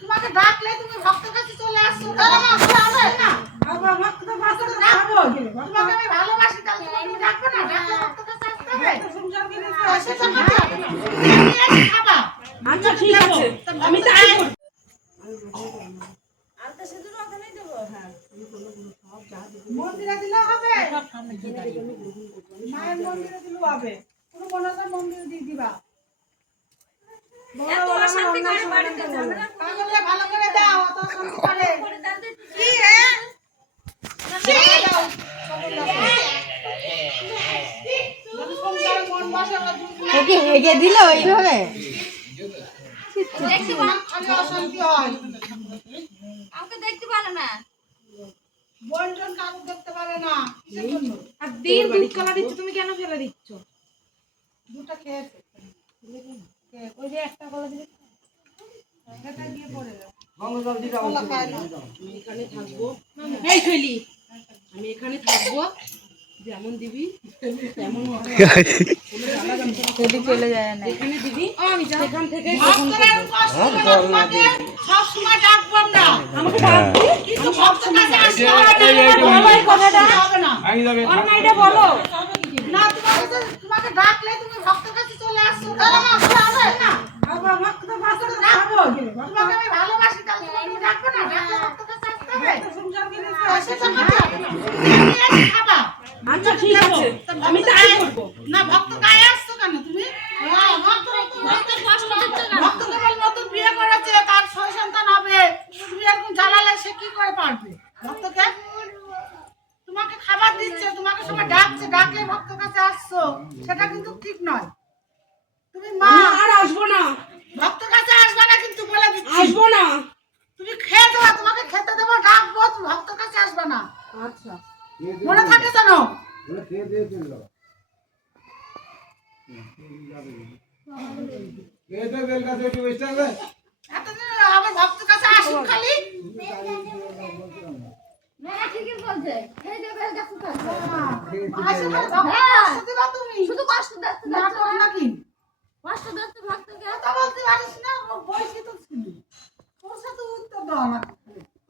তোমাকে ডাকলে তুমি ভক্তের কাছে চলে আসছো। তোমাকে আমি ভালোবাসি, তাহলে তুমি ডাকবে না? ডাকলে ভক্তের কাছে আসতে হবে। খাবা। আচ্ছা ঠিক আছে, আমি তাই করব। আলতা সিঁদুর ওখানেই দেব। হ্যাঁ, মন্দিরে দিলে হবে, মায়ের মন্দিরে দিলেও হবে, কোনো মনসা মন্দিরে দিয়ে দিবা। এত অশান্তি করে বাড়িতে ঝগড়া করলে ভালো করে দাও, অত অশান্তি করে কি রে? ওকে হেগে দিল এইভাবে দেখতে পারে, খালি অশান্তি হয়। আমাকে দেখতে পারে না, বলজন কাউকে দেখতে পারে না। আর দিন দুধ কলা দিচ্ছ, তুমি কেন ফেলে দিচ্ছ? দুটো খেয়েছে, ওই যে একটা কলা দিলে এটা গিয়ে পড়ে যাবে। কলা খায় না। আমি এখানে থাকবো, এই শৈলী, আমি এখানে থাকবো, যেমন দিবি তেমন যদি চলে যায় না এখানে দিবি, আমি সেখান থেকে তোমাকে সব সময় ডাকবো আমরা, আমাকে ডাকবি, কিন্তু ভক্তের কাছে আসতে হবে না। অন্যায়টা বলো না, তোমাকে ডাকলে তুমি ভক্তের কাছে চলে আসছো। তোমাকে আমি ভালোবাসি, তাহলে তুমি ডাকবে না? ডাকলে ভক্তের কাছে আসতে হবে। খাবা। আচ্ছা ঠিক আছে, আমি তাই করব। না, ভক্ত গায়ে আসছো কেন তুমি? ভক্ত কেবল নতুন বিয়ে করেছে, তার 6 সন্তান হবে, তুমি এরকম জ্বালালে সে কি করে পারবে ভক্তকে? তোমাকে খাবার দিচ্ছে, তোমাকে সবাই ডাকছে, ডাকলে ভক্ত কাছে আসছো, সেটা কিন্তু ঠিক নয়। তুমি মা, আর আসবো না, ভক্ত কাছে আসবে না, কিন্তু বলে দিচ্ছি আসবো না। তুমি খেয়ে দেবা, তোমাকে খেতে দেবো, ডাকবো, তুমি ভক্ত কাছে আসবে না। আচ্ছা মনে থাকে জানো? এতদিন আবার ভক্ত কাছে আসুন খালি। শুধু কষ্ট দেখতে নাকি কষ্ট দেখতে ভক্তকে কথা বলতে পারিস না, বয়সী তো ছিলি, তোর সাথে উত্তর দেওয়া না,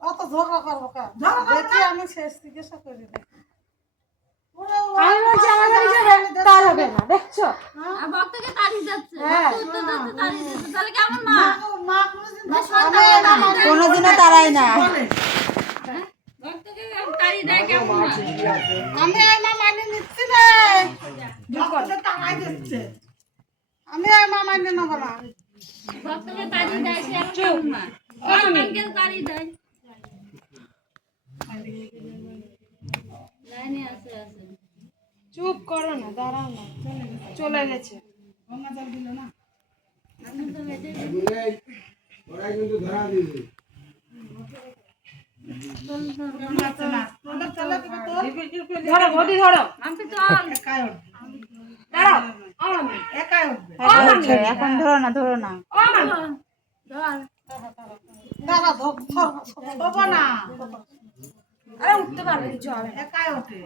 অত ঝগড়া করবো কেন? দেখি আমি শেষ জিজ্ঞাসা করি, আমি বলছি আমাদের হিসাবে তার হবে না, দেখছো? আর ভক্তকে তাড়িয়ে যাচ্ছে, উত্তর দেখতে তাড়িয়ে যাচ্ছে, তাহলে কেমন মা? মা কোনোদিনও তারাই না, ভক্তকে তাড়িয়ে দেয় কেমন মা? আমি এই মা মানিয়ে নিচ্ছি রে, ভক্তদের তাড়াই দিচ্ছে, আমি এই মা মানিয়ে নেবো না। ভক্তকে তাড়িয়ে দেয় সে কেমন মা? ভক্তকে তাড়িয়ে দেয়, লাইনে আছে আছে, চুপ করো না, দাঁড়াও না, চলে গেছে। গঙ্গা জল দিল না, এখন তো বেঁচে ধরো বৌদি, ধরো, আমি তো চল একাই উঠবে, দাঁড়াও, একাই উঠবে, এখন ধরো না, ধরো না, ধর দাদা ধোবো না, আরে উঠতে পারবে কিছু হবে না। একাই ওঠে।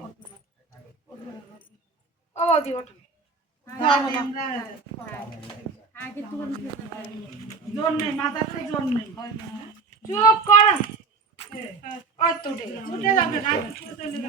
ও বৌদি ওঠো, আগে তো জোর নেই, মাথাতে জোর নেই, চুপ করো, ওই তো উঠে গেছে। উঠে যাবে, রাত চলে গেলে